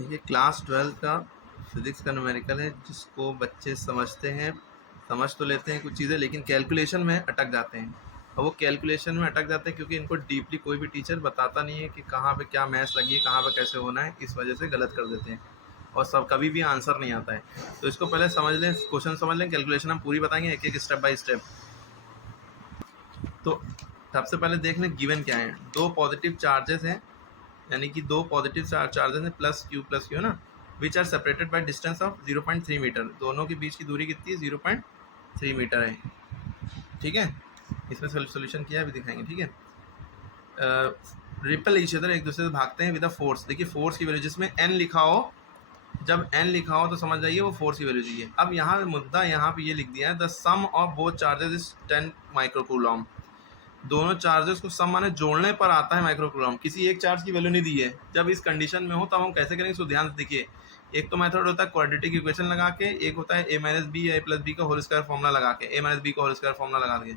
ये क्लास 12 का फिज़िक्स का न्यूमेरिकल है जिसको बच्चे समझते हैं, समझ तो लेते हैं कुछ चीज़ें, लेकिन कैलकुलेशन में अटक जाते हैं। और वो कैलकुलेशन में अटक जाते हैं क्योंकि इनको डीपली कोई भी टीचर बताता नहीं है कि कहाँ पे क्या मैथ्स लगी है, कहाँ पे कैसे होना है, इस वजह से गलत कर देते हैं और सब कभी भी आंसर नहीं आता है। तो इसको पहले समझ लें, क्वेश्चन समझ लें, कैलकुलेशन हम पूरी बताएंगे एक एक स्टेप बाय स्टेप। तो सबसे पहले देख लें गिवन क्या है। दो पॉजिटिव चार्जेस हैं, यानी कि दो पॉजिटिव चार्जेस हैं प्लस क्यू ना, which are separated by distance of 0.3 metre. दोनों के बीच की दूरी कितनी है? 0.3 मीटर है। ठीक है, इसमें सोल्यूशन किया है, अभी दिखाएंगे। ठीक है, रिपल ईच अदर, एक दूसरे से भागते हैं विद अ फोर्स। देखिए फोर्स की वैल्यू जिसमें एन लिखा हो, जब एन लिखा हो तो समझ जाइए वो फोर्स की वैल्यू चाहिए। अब यहाँ मुद्दा यहाँ पे ये लिख दिया है, the sum of both charges is 10 microcoulomb. दोनों चार्जेस को सम माने जोड़ने पर आता है माइक्रोकूलम। किसी एक चार्ज की वैल्यू नहीं दी है। जब इस कंडीशन में हो तब हम कैसे करेंगे, इसको ध्यान से देखिए। एक तो मेथड होता है क्वाड्रेटिक इक्वेशन लगा के, एक होता है ए माइनस बी या ए प्लस बी का होल स्क्वायर फॉर्मुला लगा के, ए माइनस बी का होल स्क्वायर फॉर्मुला लगा के।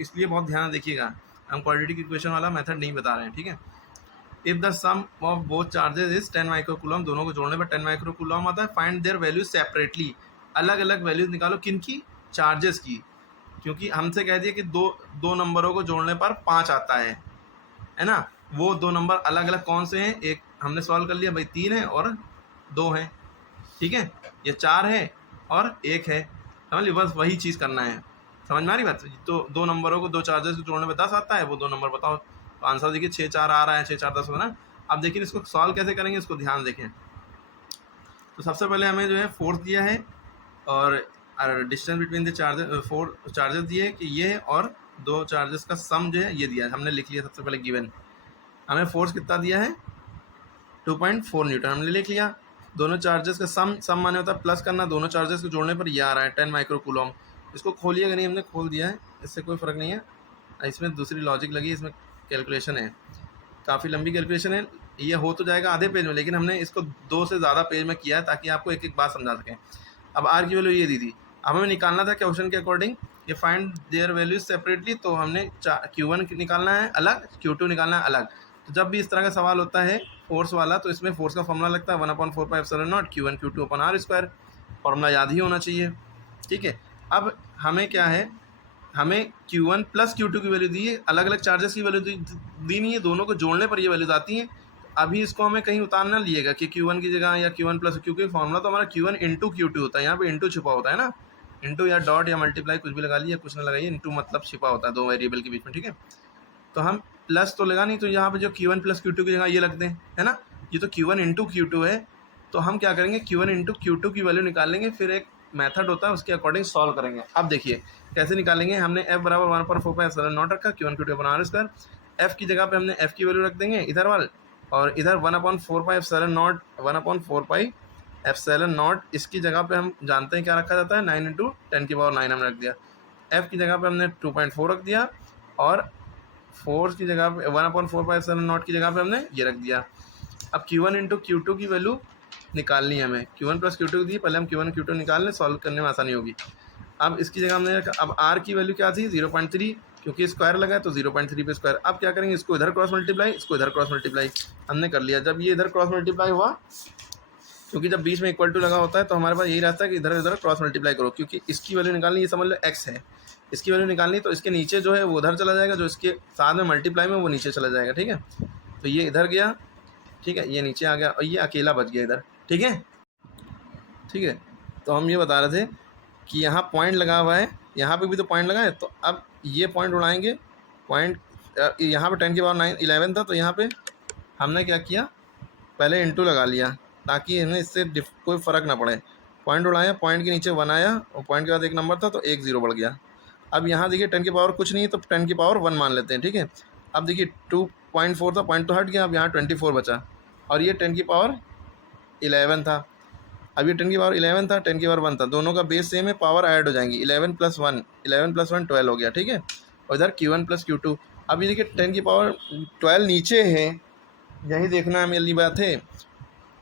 इसलिए बहुत ध्यान देखिएगा, हम क्वाड्रेटिक इक्वेशन वाला मेथड नहीं बता रहे हैं। ठीक है, if the sum of both charges is 10 microcoulomb, दोनों को जोड़ने पर 10 माइक्रोकूलम आता है। फाइंड देयर वैल्यूज सेपरेटली, अलग अलग वैल्यूज निकालो। किन की? चार्जेस की। क्योंकि हमसे कह दिया कि दो दो नंबरों को जोड़ने पर 5 आता है ना। वो दो नंबर अलग अलग कौन से हैं? एक हमने सॉल्व कर लिया भाई, 3 है और 2 है। ठीक है, ये 4 है और 1 है। समझ ली, बस वही चीज़ करना है। समझ में आ रही बात? तो दो नंबरों को, दो चार्जेस को जोड़ने में 10 आता है, वो दो नंबर बताओ। तो आंसर देखिए 6 4 आ रहा है, 6 4 10 होगा ना। अब देखिए इसको सॉल्व कैसे करेंगे, इसको ध्यान देखें। तो सबसे पहले हमें जो है फोर्स दिया है और distance between the charges, four charges दिए कि ये है, और दो चार्जेस का सम जो है ये दिया है, हमने लिख लिया सबसे पहले गिवन। हमें फोर्स कितना दिया है? 2.4 न्यूटन, हमने लिख लिया। दोनों चार्जेस का सम माने होता है प्लस करना, दोनों चार्जेस को जोड़ने पर ये आ रहा है 10 माइक्रोकूलम। इसको खोलिएगा नहीं, हमने खोल दिया है, इससे कोई फ़र्क नहीं है। इसमें दूसरी लॉजिक लगी, इसमें कैलकुलेशन है, काफ़ी लंबी कैलकुलेशन है। ये हो तो जाएगा आधे पेज में, लेकिन हमने इसको 2 से ज़्यादा पेज में किया है ताकि आपको एक एक बात समझा सकें। अब आर की वैल्यू ये दी थी, अब हमें निकालना था क्वेश्चन के अकॉर्डिंग ये फाइंड देयर वैल्यूज सेपरेटली। तो हमने Q1 निकालना है अलग, Q2 निकालना है अलग। तो जब भी इस तरह का सवाल होता है फोर्स वाला, तो इसमें फोर्स का फॉर्मूला लगता है 1/4πε0 Q1 Q2 upon are square. Formula याद ही होना चाहिए। ठीक है, अब हमें क्या है, हमें Q1 प्लस Q2 की वैल्यू दी है, अलग अलग चार्जेस की वैल्यू दी नहीं है, दोनों को जोड़ने पर ये वैल्यूज आती हैं। अभी इसको हमें कहीं उतारना लिएगा कि Q1 की जगह या Q1 प्लस, क्योंकि फॉर्मूला तो हमारा Q1 इंटू Q2 होता है। यहाँ पे इंटू छिपा होता है ना, इंटू या डॉट या मल्टीप्लाई कुछ भी लगा लिया, कुछ ना लगाइए, इंटू मतलब छिपा होता है दो वेरिएबल के बीच में। ठीक है, तो हम प्लस तो लगा नहीं, तो यहाँ पे जो Q1 प्लस Q2 की जगह ये रख दें, है ना। ये तो Q1 इंटू Q2 है, तो हम क्या करेंगे, Q1 इंटू Q2 की वैल्यू निकाल लेंगे, फिर एक मेथड होता है उसके अकॉर्डिंग सॉल्व करेंगे। अब देखिए कैसे निकालेंगे। हमने f बराबर 1/4πε0 रखा, Q1 Q2 upon are square. f की जगह पे हमने f की वैल्यू रख देंगे इधर वाल, और इधर 1/4πε0, 1/4πε0 इसकी जगह पे हम जानते हैं क्या रखा जाता है, 9 इंटू 10⁻9 हमने रख दिया। f की जगह पे हमने 2.4 रख दिया, और 4 की जगह पे 1/4πε0 की जगह पे हमने ये रख दिया। अब Q1 इंटू Q2 की वैल्यू निकालनी है हमें। Q1 प्लस Q2 दी, पहले हम Q1 Q2 निकाल लें, सॉल्व करने में आसानी होगी। अब इसकी जगह हमने रखा, अब R की वैल्यू क्या थी, 0.3, क्योंकि स्क्वायर लगा है तो 0.3 पे स्क्वायर। अब क्या करेंगे, इसको इधर क्रॉस मल्टीप्लाई, इसको इधर क्रॉस मल्टीप्लाई हमने कर लिया। जब ये इधर क्रॉस मल्टीप्लाई हुआ, क्योंकि जब बीच में इक्वल टू लगा होता है तो हमारे पास यही रहता है कि इधर इधर क्रॉस मल्टीप्लाई करो, क्योंकि इसकी वैल्यू निकालनी, ये समझ लो x है, इसकी वैल्यू निकालनी, तो इसके नीचे जो है वो उधर चला जाएगा, जो इसके साथ में मल्टीप्लाई में वो नीचे चला जाएगा। ठीक है, तो ये इधर गया, ठीक है, ये नीचे आ गया, और ये अकेला बच गया इधर। ठीक है, ठीक है, तो हम ये बता रहे थे कि यहाँ पॉइंट लगा हुआ है, यहाँ पे भी तो पॉइंट लगा है, तो अब ये पॉइंट उड़ाएंगे। पॉइंट यहाँ पे 10⁻9 11 था, तो यहाँ पे हमने क्या किया, पहले इंटू लगा लिया ताकि हमें इससे कोई फ़र्क ना पड़े। पॉइंट उड़ाया, पॉइंट के नीचे 1 आया, और पॉइंट के बाद एक नंबर था तो एक 0 बढ़ गया। अब यहाँ देखिए 10 की पावर कुछ नहीं है, तो 10 की पावर 1 मान लेते हैं। ठीक है, अब देखिए 2.4 था, पॉइंट तो हट गया, अब यहाँ 24 बचा, और ये 10 की पावर 11 था। अब ये 10 की पावर 11 था, 10 की पावर 1 था, दोनों का बेस सेम है, पावर ऐड हो जाएंगी। 11 + 1 12 हो गया। ठीक है, और इधर Q1 प्लस Q2। अब ये देखिए 10 की पावर 12 नीचे है, यही देखना है मेरी बात है।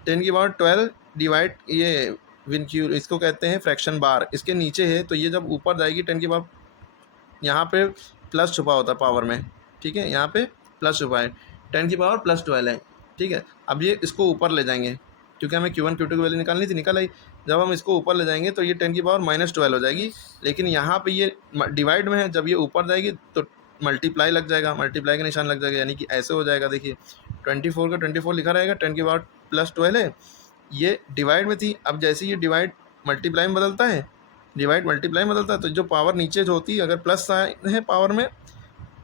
10 की पावर 12 डिवाइड, ये विन क्यू इसको कहते हैं फ्रैक्शन बार, इसके नीचे है, तो ये जब ऊपर जाएगी 10 की पावर, यहाँ पे प्लस छुपा होता है पावर में। ठीक है, यहाँ पे प्लस छुपा है, 10 की पावर +12 है। ठीक है, अब ये इसको ऊपर ले जाएंगे, क्योंकि हमें Q1 Q2 की वैल्यू निकालनी थी, निकल आई। जब हम इसको ऊपर ले जाएंगे तो ये 10⁻12 हो जाएगी, लेकिन यहाँ पे ये डिवाइड में है, जब ये ऊपर जाएगी तो मल्टीप्लाई लग जाएगा, मल्टीप्लाई का निशान लग जाएगा, यानी कि ऐसे हो जाएगा। देखिए 24 का 24 लिखा रहेगा, 10⁻+12 है, ये डिवाइड में थी। अब जैसे ये डिवाइड मल्टीप्लाई में बदलता है, डिवाइड मल्टीप्लाई में बदलता है, तो जो पावर नीचे जो होती है, अगर प्लस साइन है पावर में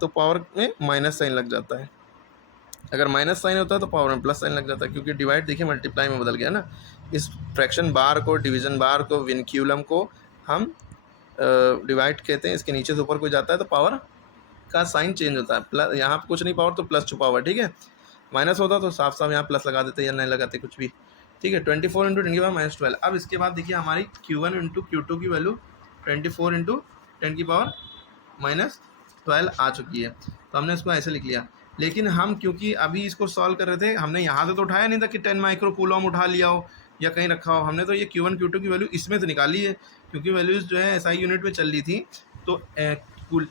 तो पावर में माइनस साइन लग जाता है, अगर माइनस साइन होता है तो पावर में प्लस साइन लग जाता है, क्योंकि डिवाइड देखिए मल्टीप्लाई में बदल गया ना। इस फ्रैक्शन बार को, डिवीजन बार को, विनक्यूलम को हम डिवाइड कहते हैं। इसके नीचे से ऊपर कोई जाता है तो पावर का साइन चेंज होता है, प्लस यहाँ पे कुछ नहीं पावर तो प्लस छुपा हुआ है, ठीक है। माइनस होता तो साफ साफ यहाँ प्लस लगा देते या नहीं लगाते कुछ भी, ठीक है। 24 इंटू 10⁻12। अब इसके बाद देखिए हमारी Q1 इंटू Q2 की वैल्यू 24 इंटू 10⁻12 आ चुकी है, तो हमने इसको ऐसे लिख लिया। लेकिन हम क्योंकि अभी इसको सॉल्व कर रहे थे, हमने यहाँ से तो उठाया नहीं था कि 10 माइक्रो कूलम उठा लिया हो या कहीं रखा हो, हमने तो ये Q1 Q2 की वैल्यू इसमें से निकाली है, क्योंकि वैल्यूज़ जो है SI यूनिट में चल रही थी। तो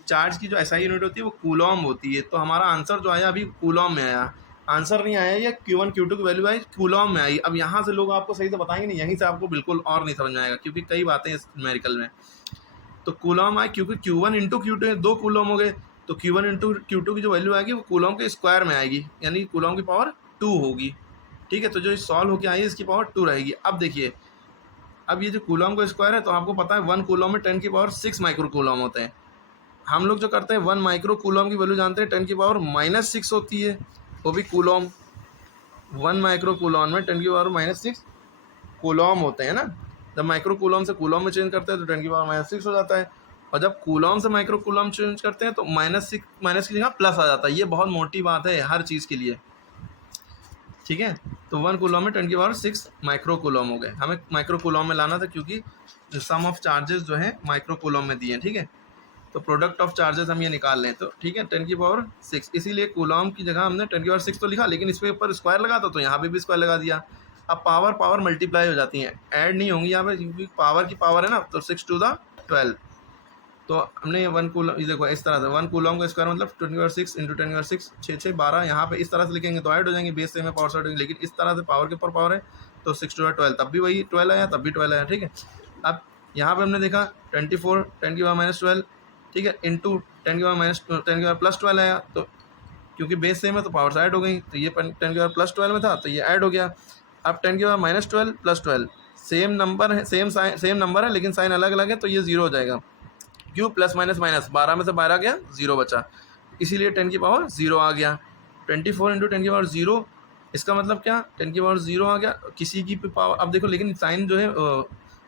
चार्ज की जो SI यूनिट होती है वो कूलम होती है, तो हमारा आंसर जो आया अभी कूलम में आया, आंसर नहीं आया, ये Q1 Q2 की वैल्यू आई कूलम में आई। अब यहाँ से लोग आपको सही से बताएंगे नहीं, यहीं से आपको बिल्कुल और नहीं समझ में आएगा, क्योंकि कई बातें इस न्यूमेरिकल में। तो कूलम आए क्योंकि Q1 इंटू Q2 दो कूलम हो गए, तो Q1 इंटू Q2 की जो वैल्यू आएगी वो कूलम के स्क्वायर में आएगी, यानी कूलम की पावर 2 होगी, ठीक है। तो जो सॉल्व होकर आई है इसकी पावर 2 रहेगी। अब देखिए, अब ये जो कूलम का स्क्वायर है, तो आपको पता है 1 कूलम में 10⁻6 माइक्रो कूलम होते हैं। हम लोग जो करते हैं 1 माइक्रो कूलम की वैल्यू जानते हैं 10⁻⁻6 होती है, वो भी कूलम। 1 माइक्रो कूलम में 10⁻⁻6 कूलम होते हैं ना। जब माइक्रो कूलम से कूलम में चेंज करते हैं तो 10⁻⁻6 हो जाता है, और जब कूलम से माइक्रो कूलम चेंज करते हैं तो माइनस की जगह प्लस आ जाता है। ये बहुत मोटी बात है हर चीज़ के लिए, ठीक है। तो 1 कूलम में 10⁻6 माइक्रो कूलम हो गए। हमें माइक्रो कूलम में लाना था, क्योंकि सम ऑफ चार्जेस जो है माइक्रो कूलम में दिए हैं, ठीक है। तो प्रोडक्ट ऑफ चार्जेस हम ये निकाल लें, तो ठीक है 10⁻6, इसीलिए कूलम की जगह हमने 10⁻6 तो लिखा, लेकिन इस पे ऊपर स्क्वायर लगा तो यहाँ पे भी स्क्वायर लगा दिया। अब पावर मल्टीप्लाई हो जाती है, ऐड नहीं होंगी यहाँ पे, क्योंकि पावर की पावर है ना, तो 6 टू द 12। तो हमने 1 कूलम, देखो इस तरह से 1 कूलम का स्क्वायर मतलब 10⁻6 इंटू 10⁻6 6 6 12, यहाँ पे इस तरह से लिखेंगे तो ऐड हो जाएंगे, बेस से में पावर से होगी, लेकिन इस तरह से पावर के ऊपर पावर है तो 6 टू द 12, तब भी वही 12 आया, तब भी 12 आया, ठीक है। अब यहाँ पे हमने देखा 24 10⁻−12, ठीक है, इंटू 10⁻+12 आया, तो क्योंकि बेस सेम है तो पावर ऐड हो गई, तो ये 10⁻+12 में था तो ये ऐड हो गया। अब 10⁻−12 + 12 सेम नंबर है, सेम नंबर है, लेकिन साइन अलग अलग है, तो ये 0 हो जाएगा। क्यों? प्लस माइनस माइनस, 12 में से 12 गया, 0 बचा, इसीलिए 10 की पावर 0 आ गया। 24 इंटू 10 की पावर 0, इसका मतलब क्या, 10 की पावर 0 आ गया। किसी की भी पावर, अब देखो लेकिन साइन जो है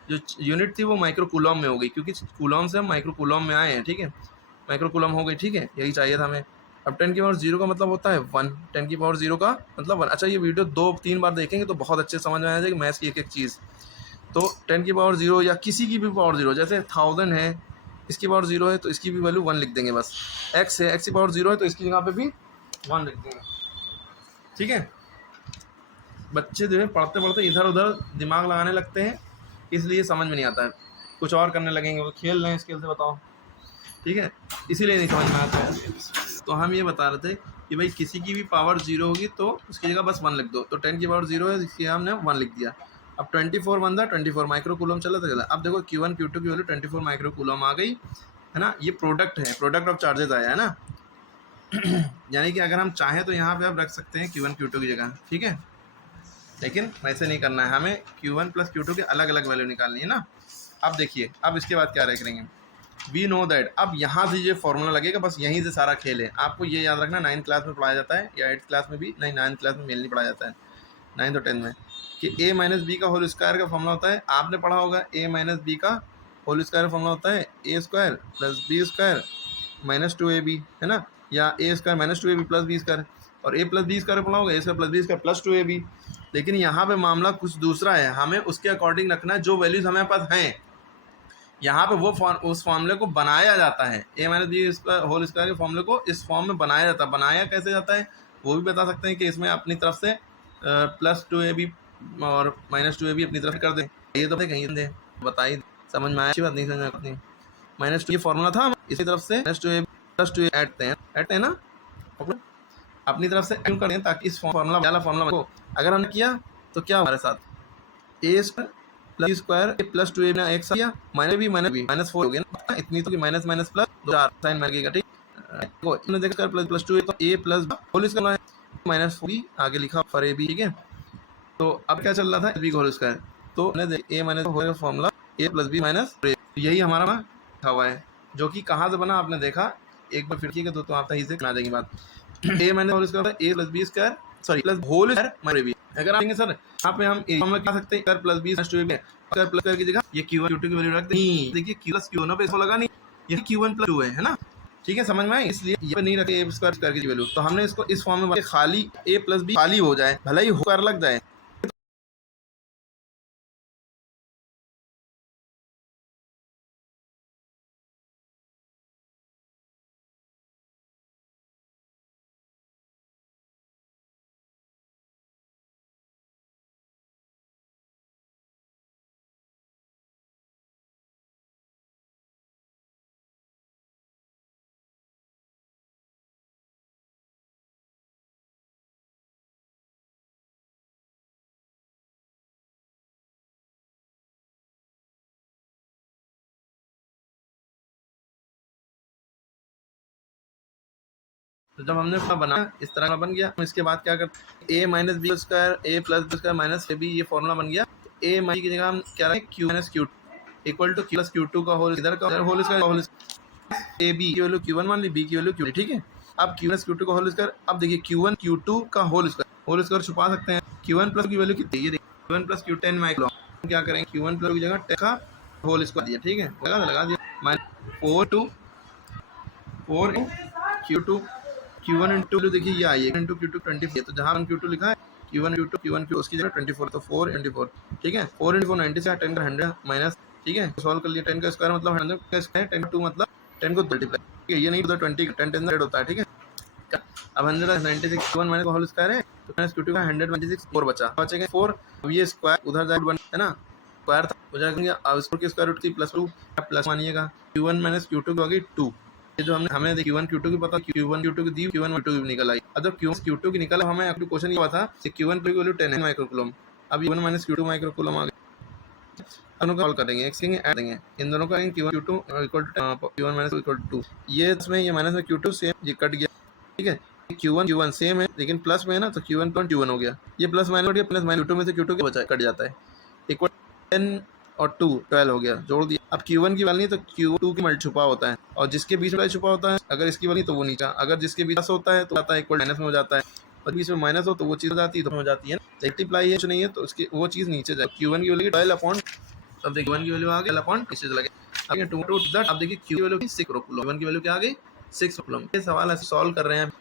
जो यूनिट थी वो माइक्रो कूलम में हो गई, क्योंकि कूलम से हम माइक्रो कूलम में आए हैं, ठीक है, माइक्रो कूलम हो गई, ठीक है, यही चाहिए था हमें। अब 10 की पावर 0 का मतलब होता है 1, 10 की पावर 0 का मतलब 1। अच्छा, ये वीडियो 2-3 बार देखेंगे तो बहुत अच्छे समझ में आ जाएगी मैथ्स की एक एक चीज़। तो 10 की पावर 0 या किसी की भी पावर 0, जैसे 1000 है, इसकी पावर 0 है तो इसकी भी वैल्यू 1 लिख देंगे बस। x है, x की पावर 0 है तो इसकी जगह पे भी 1 लिख देंगे, ठीक है। बच्चे जो है पढ़ते पढ़ते इधर उधर दिमाग लगाने लगते हैं, इसलिए समझ में नहीं आता है, कुछ और करने लगेंगे, वो खेल रहे हैं इस खेल से, बताओ, ठीक है, इसीलिए नहीं समझ में आता है। तो हम ये बता रहे थे कि भाई किसी की भी पावर 0 होगी तो उसकी जगह बस 1 लिख दो। तो 10 की पावर 0 है, इसलिए हमने 1 लिख दिया। अब 24 बनता है, 24 माइक्रो कूलम चला था। अब देखो Q1 Q2 की वैल्यू 24 माइक्रो कूलम आ गई है ना। ये प्रोडक्ट है, प्रोडक्ट ऑफ चार्जेस आया है ना। यानी कि अगर हम चाहें तो यहाँ पे आप रख सकते हैं Q1 Q2 की जगह, ठीक है, लेकिन वैसे नहीं करना है, हमें Q1 + Q2 के अलग अलग वैल्यू निकालनी है ना। अब देखिए, अब इसके बाद क्या करेंगे, वी नो दैट, अब यहाँ से ये फॉर्मूला लगेगा, बस यहीं से सारा खेल है। आपको ये याद रखना, 9th क्लास में पढ़ाया जाता है, या 8th क्लास में भी नहीं, 9th क्लास में मेनली पढ़ाया जाता है, 9th और 10th में, कि a - b का होल स्क्वायर का फॉर्मूला होता है। आपने पढ़ा होगा a - b का होल स्क्वायर का फॉर्मूला होता है a² + b² - 2ab, है ना, या a² - 2ab + b², और a + b² पढ़ा होगा, a² + b² + 2ab। लेकिन यहाँ पे मामला कुछ दूसरा है, हमें उसके अकॉर्डिंग रखना है जो वैल्यूज हमारे पास हैं। यहाँ पे वो उस फॉर्मूले को बनाया जाता है, a - b होल स्क्वायर के फॉर्मूले को इस फॉर्म में बनाया जाता है। बनाया कैसे जाता है वो भी बता सकते हैं, कि इसमें अपनी तरफ से +2ab और -2ab अपनी तरफ कर दें। ये तो कहीं दे बताइए, समझ में आया? अच्छी बात नहीं, समझ में आती -2 ये फॉर्मूला था, इसी तरफ से -2ab + 2 ऐड हैं ना, अपनी तरफ से क्यों करते हैं, ताकि इस फॉर्मूला वाला फॉर्मूला को अगर हमने किया तो क्या हमारे साथ ए square plus square A plus 2 ए ना एक्स आ गया माइनस 4 हो गया ना, इतनी तो कि माइनस माइनस प्लस 4 साइन मार गया। ठीक है, इन्होंने देखा प्लस प्लस 2 तो ए प्लस होल स्क्वायर है माइनस 4 भी आगे लिखा फॉर ए बी। ठीक है, तो अब क्या चल रहा था बी होल स्क्वायर, तो ए माइनस हो फॉर्मूला ए प्लस बी माइनस, यही हमारा लिखा हुआ है, जो कि कहाँ से बना आपने देखा, एक बार फिर ठीक है तो आप सही से बना देंगे बात। A minus whole square A plus B square sorry plus whole square minus B. अगर आप सर यहाँ पे हम क्या सकते हैं प्लस बी प्लस 2 प्लस की जगह ये Q1 Q2 की वैल्यू रखते हैं, देखिए Q प्लस Q1 पे इसको लगा नहीं, ये Q1 प्लस 2 है ना। ठीक है, समझ में आए, इसलिए ये पे नहीं रखे ए स्क्वायर की वैल्यू, तो हमने इसको इस फॉर्म में खाली ए प्लस बी खाली हो जाए, भले ही स्क्वायर लग जाए। तो जब हमने बना इस तरह का बन गया, तो इसके बाद क्या करते हैं, A minus B square A plus B square minus A B, ये फॉर्मूला बन गया। तो ए माइनस की जगह हम क्या रखें Q minus Q equal to Q plus Q two का होल इधर का होल स्क्वायर ए बी की वैल्यू क्यू वन मान ली, बी की वैल्यू क्यू। ठीक है, अब क्यू माइनस क्यू टू का होल स्क्वायर, अब देखिए क्यू वन क्यू टू का होल स्क्वायर छुपा सकते हैं, क्यू वन प्लस की वैल्यू कितनी है, Q one plus Q 10 micron, क्या करें क्यू वन प्लस की जगह 10 का होल स्क्वायर दिया। ठीक है, लगा दिया minus 4 two 4 Q two Q1 into देखिए ये आई है इंटू Q2 24, तो जहाँ Q2 लिखा है Q1 Q उसकी जगह 24, तो 4 इंटू 4। ठीक है, 4 इंटू 4 90 से 10 का 100 माइनस। ठीक है, सॉल्व कर लिया, 10 का स्क्वायर मतलब 100 का स्क्वायर, 10 2 मतलब 10 को मल्टीप्लाई, ठीक है, ये नहीं तो 20 10 10 100 होता है। ठीक है, अब 196 Q1 माइनस का होल स्क्वायर है, तो माइनस Q2 का 126 4 बचेगा 4, अब ये स्क्वायर उधर जाए बन है ना, स्क्वायर था हो जाएगा, अब इसको स्क्वायर रूट थी प्लस 2 प्लस मानिएगा Q1 माइनस Q2 की होगी 2, ये जो हमें Q1 Q2 की पता, Q1 Q2 की दी, Q1 Q2 की निकल आई। अब जब Q2 की निकला, हमें आपको क्वेश्चन ये हुआ था कि Q1 की वैल्यू 10 माइक्रोकूलम, अब Q1 माइनस Q2 माइक्रोकूलम आ गया, दोनों का सॉल्व करेंगे, एक सेकंड ऐड देंगे, इन दोनों का Q1 Q2 equal to Q1 minus equal to 2, ये इसमें ये माइनस में Q2 सेम ये कट गया। ठीक है, Q1 सेम है लेकिन प्लस में है ना, तो Q1 Q1 हो गया, ये प्लस माइनस गया, प्लस माइनस Q2 में से Q2 के बचा कट जाता है, इक्वल 10 और 2 12 हो गया, जोड़ दिया। अब Q1 की वैल्यू तो Q2 की मल्टी छुपा होता है, और जिसके बीच में छुपा होता है अगर इसकी वैल्यू तो वो नीचा, अगर जिसके बीच प्लस होता है तो आता है इक्वल माइनस में हो जाता है, और बीच में माइनस हो तो वो चीज़ हो जाती है, तो हो जाती है मल्टीप्लाई है जो नहीं है तो उसकी वो चीज़ नीचे जाए। Q1 की वैल्यू 12 अपॉन, अब देखिए Q1 की वैल्यू आ गई 12 अपॉन नीचे चला गया, अब 2 दैट, अब देखिए Q की वैल्यू 6 माइक्रोकूलम, Q1 की वैल्यू क्या आ गई 6 माइक्रोकूलम। ये सवाल ऐसे सॉल्व कर रहे हैं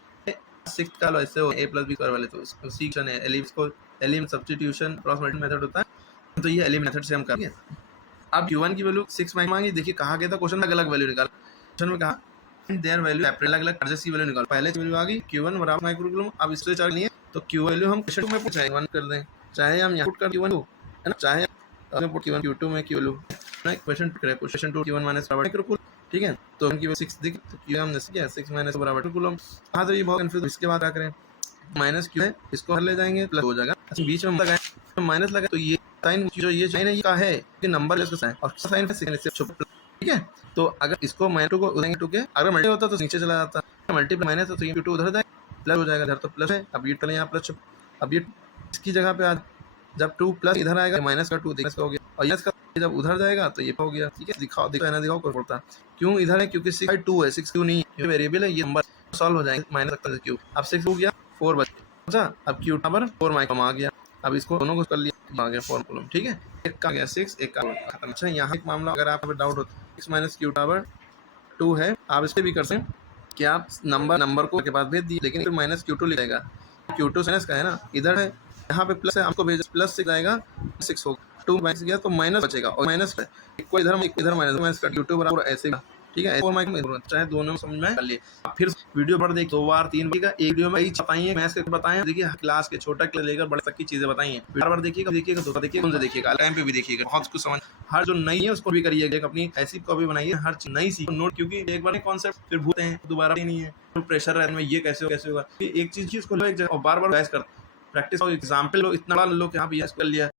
6 का लो ऐसे हो a प्लस बी स्क्वायर वाले, तो सीक्शन है एलिप्स को element substitution cross multiply method होता है, तो ये एलिमेंट मेथड से हम करेंगे। अब Q1 की वैल्यू 6 मांगी, देखिए कहा गया था क्वेश्चन में अलग वैल्यू निकाल, क्वेश्चन में कहा देयर वैल्यू अलग अलग चार्जेस की वैल्यू निकाल, पहले वैल्यू आ गई Q1 बराबर माइक्रोकूलम, अब इससे चार्ज नहीं है तो Q वैल्यू हम क्वेश्चन में पूछे 1 कर दें, चाहे हम यहां पुट कर Q1 है ना, चाहे हम पुट Q1 Q2 में Q वैल्यू क्वेश्चन पुट करें, क्वेश्चन 2 Q1 माइनस माइक्रोकूलम। ठीक है, तो उनकी 6 दिख, तो Q हमने किया 6 माइनस बराबर माइक्रोकूलम। हां, तो ये बहुत कंफ्यूज, इसके बाद क्या करें, माइनस Q है इसको हर ले जाएंगे प्लस हो जाएगा, अच्छा बीच में लगाए तो माइनस लगा, तो ये साइन जो ये साइन है ये का है कि नंबर इसका साइन और साइन है सेकंड से छुपा। ठीक है, तो अगर इसको माइनस 2 को उधर 2 के अगर मल्टी होता तो नीचे चला जाता, मल्टीप्लाई माइनस तो ये 2 उधर जाएगा प्लस हो जाएगा, इधर तो प्लस है, अब ये पहले यहाँ प्लस, अब ये इसकी जगह पे जब 2 प्लस इधर आएगा माइनस का 2 माइनस का हो गया, और इसका जब उधर जाएगा तो ये हो गया। ठीक है, दिखाओ ना दिखाओ कोई पड़ता क्यों इधर है, क्योंकि 6 2 है, 6 क्यों नहीं है, वेरिएबल है, ये नंबर सॉल्व हो जाएंगे माइनस तक क्यू, अब 6 हो गया 4 बचा, अब Q बराबर 4 माइक्रोकूलम आ गया, अब इसको दोनों को कर लिया आ गया 4 कूलम। ठीक है, एक का गया 6 एक का खत्म। अच्छा यहाँ एक मामला अगर आप डाउट हो 6 माइनस Q बराबर 2 है, आप इससे भी कर सकते हैं कि आप नंबर को के बाद भेज दिए, लेकिन फिर माइनस Q2 लिखेगा, Q2 साइनस का है ना, इधर है यहाँ पे प्लस है, आपको भेज प्लस 6 आएगा 6 होगा, 2 माइनस गया तो माइनस बचेगा, और माइनस है इक्वल इधर माइनस का Q2 बराबर ऐसे, ठीक है, 4 माइक्रोकूलम चाहे दोनों में समझ में कर लिए। अब फिर वीडियो पर देख 2 बार 3 बार एक वीडियो में बताइए, मैथ्स के बताएं, देखिए क्लास के छोटा क्लास लेकर बड़े तक की चीजें बताइए, बार बार देखिएगा तो देखिए उनसे देखिएगा, टाइम पे भी देखिएगा, बहुत कुछ समझ, हर जो नई है उसको भी करिएगा, अपनी ऐसी कॉपी बनाइए, हर चीज नई सीखो नोट, क्योंकि एक बार कॉन्सेप्ट फिर भूलते हैं दोबारा नहीं है, तो प्रेशर रहने में ये कैसे होगा, एक चीज को लो एक जगह और बार बार बहस कर प्रैक्टिस और एग्जाम्पल लो, इतना लो कि हाँ भैया कर लिया